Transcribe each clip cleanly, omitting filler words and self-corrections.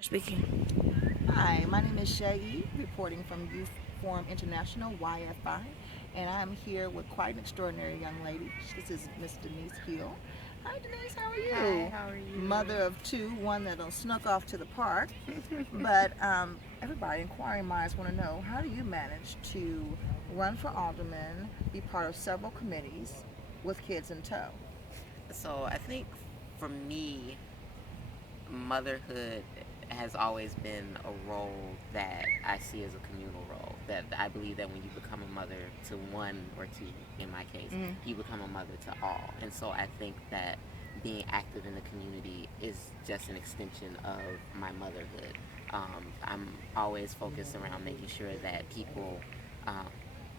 Speaking. Hi, my name is Shaggy, reporting from Youth Forum International, YFI, and I'm here with quite an extraordinary young lady. This is Miss Denise Hill. Hi, Denise, how are Hi, you? how are you? Mother of two, one that done snuck off to the park. But everybody, inquiring minds want to know, how do you manage to run for alderman, be part of several committees with kids in tow? So I think for me, motherhood has always been a role that I see as a communal role. That I believe that when you become a mother to one or two, in my case, Mm. you become a mother to all. And so I think that being active in the community is just an extension of my motherhood. I'm always focused around making sure that people um,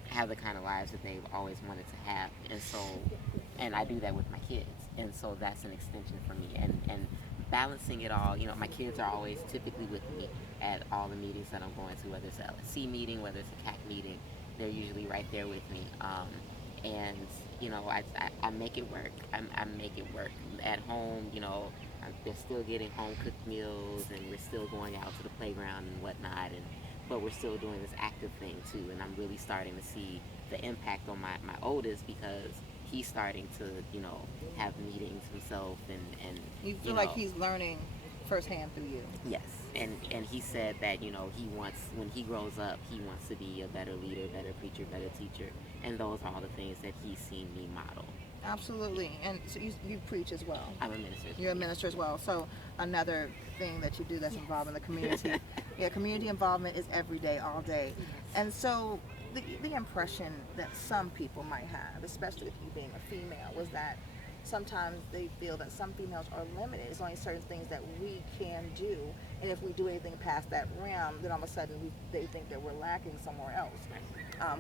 have the kind of lives that they've always wanted to have. And I do that with my kids. And so that's an extension for me. And balancing it all, my kids are always typically with me at all the meetings that I'm going to, whether it's an LSC meeting, whether it's a CAC meeting, they're usually right there with me. And, I make it work. I make it work. At home, they're still getting home cooked meals and we're still going out to the playground and whatnot. But we're still doing this active thing too. And I'm really starting to see the impact on my oldest because he's starting to, have meetings himself and You you feel like know, he's learning firsthand through you. yes. And he said that, he wants when he grows up, he wants to be a better leader, better preacher, better teacher. And those are all the things that he's seen me model. Absolutely. And so you preach as well. I'm a minister. You're a Yes. minister as well. So another thing that you do that's Yes. involved in the community. Yeah, community involvement is every day, all day. Yes. And so the impression that some people might have, especially with you being a female, was that sometimes they feel that some females are limited. There's only certain things that we can do, and if we do anything past that realm, then all of a sudden they think that we're lacking somewhere else.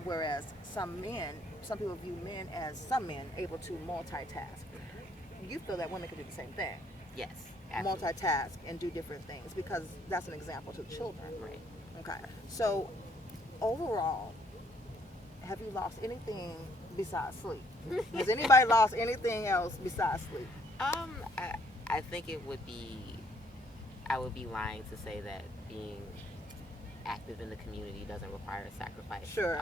Whereas some people view men as some men able to multitask. You feel that women can do the same thing, Yes. Absolutely. multitask and do different things, because that's an example to children. Right. Okay. So overall, have you lost anything besides sleep? Has anybody lost anything else besides sleep? I think I would be lying to say that being active in the community doesn't require a sacrifice. Sure.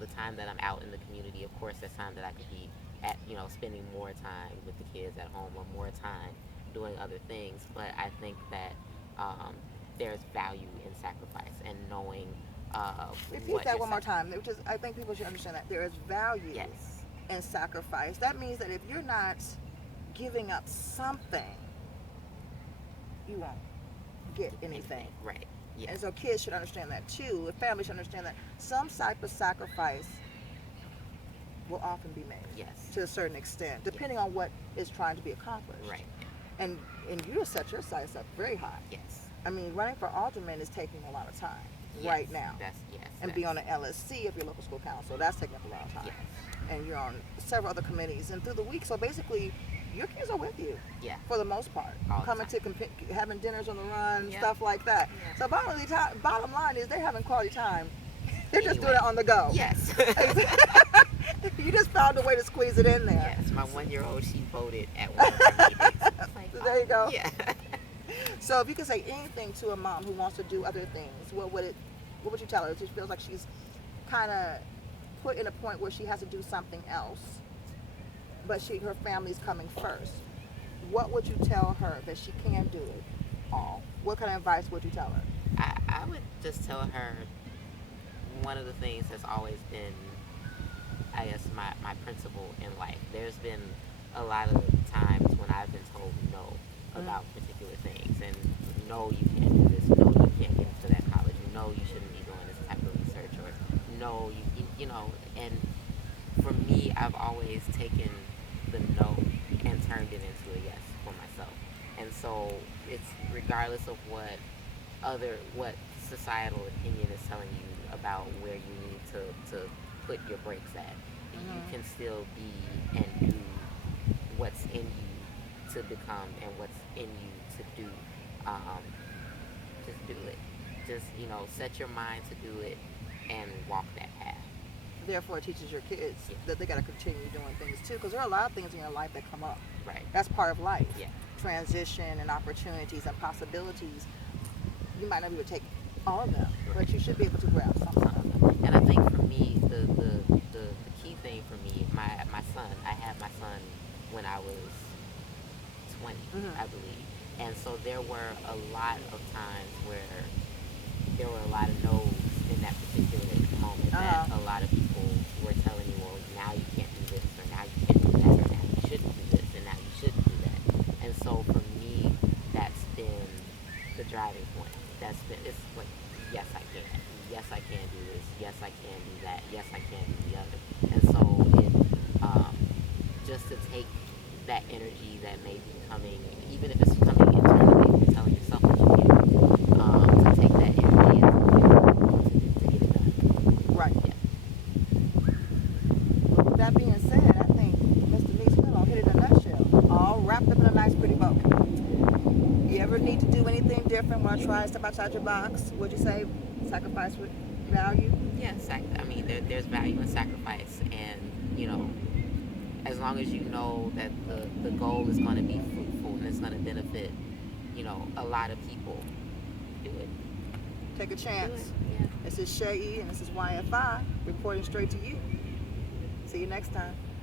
The time that I'm out in the community, of course, that's time that I could be at, spending more time with the kids at home or more time doing other things. But I think that there's value in sacrifice and knowing Repeat what that you're one more time, which is, I think people should understand that there is value Yes. in sacrifice. That means that if you're not giving up something, you won't get anything. Right. And Yes. so kids should understand that too. Families should understand that some type of sacrifice will often be made Yes. to a certain extent, depending on what is trying to be accomplished. Right. And you set your sights up very high. Yes. I mean, running for alderman is taking a lot of time Yes. right now. That's yes. And be on the LSC of your local school council, that's taking up a lot of time. Yes. And you're on several other committees and through the week. So basically, your kids are with you Yeah. for the most part, All the coming time. to having dinners on the run, Yeah. stuff like that. Yeah. So bottom line is they're having quality time. They're just doing Anyway. it on the go. Yes. You just found a way to squeeze it in there. Yes, my 1-year-old, she voted at one of our meetings. It's like, So there you go. Yeah. So if you could say anything to a mom who wants to do other things, what would you tell her? She feels like she's kind of put in a point where she has to do something else, but her family's coming first. What would you tell her that she can do it all? What kind of advice would you tell her? I would just tell her one of the things that's always been, I guess, my principle in life. There's been a lot of times when I've been told no about particular things, and no, you can't do this, no, you can't get into that college, no, you shouldn't be doing this type of research, or no, and for me, I've always taken the no and turned it into a yes for myself. And so it's regardless of what societal opinion is telling you about where you need to put your brakes at, you can still be and do what's in you to become and what's in you to do. Just do it. Just set your mind to do it and walk that path. Therefore, it teaches your kids Yeah. that they got to continue doing things too, because there are a lot of things in your life that come up. Right. That's part of life. Yeah. Transition and opportunities and possibilities. You might not be able to take all of them, but you should be able to grab some of them. And I think for me, the key thing for me, my son, I had my son when I was 20, Mhm. I believe. And so there were a lot of times where there were a lot of no's in that particular moment that Uh-huh. a lot of people were telling me, well, now you can't do this, or now you can't do that, or now you shouldn't do this, and now you shouldn't do that. And so for me, that's been the driving point. That's been, it's like, yes, I can. Yes, I can do this. Yes, I can do that. Yes, I can do the other. And so it, just to take that energy that may be coming, even if it's coming internally, if you're telling yourself that you can, to take that energy and to get it done. Right. Yeah. Well, with that being said, I think Mr. Meeks Pillow hit it in a nutshell. All wrapped up in a nice, pretty bow. You ever need to do anything different? Want to try step outside your box? Would you say sacrifice with value? Yes, I mean, there's value in sacrifice, and as long as you know that the goal is going to be fruitful and it's going to benefit, a lot of people, do it. Take a Do chance. it. Yeah. This is Shay E, and this is YFI reporting straight to you. See you next time.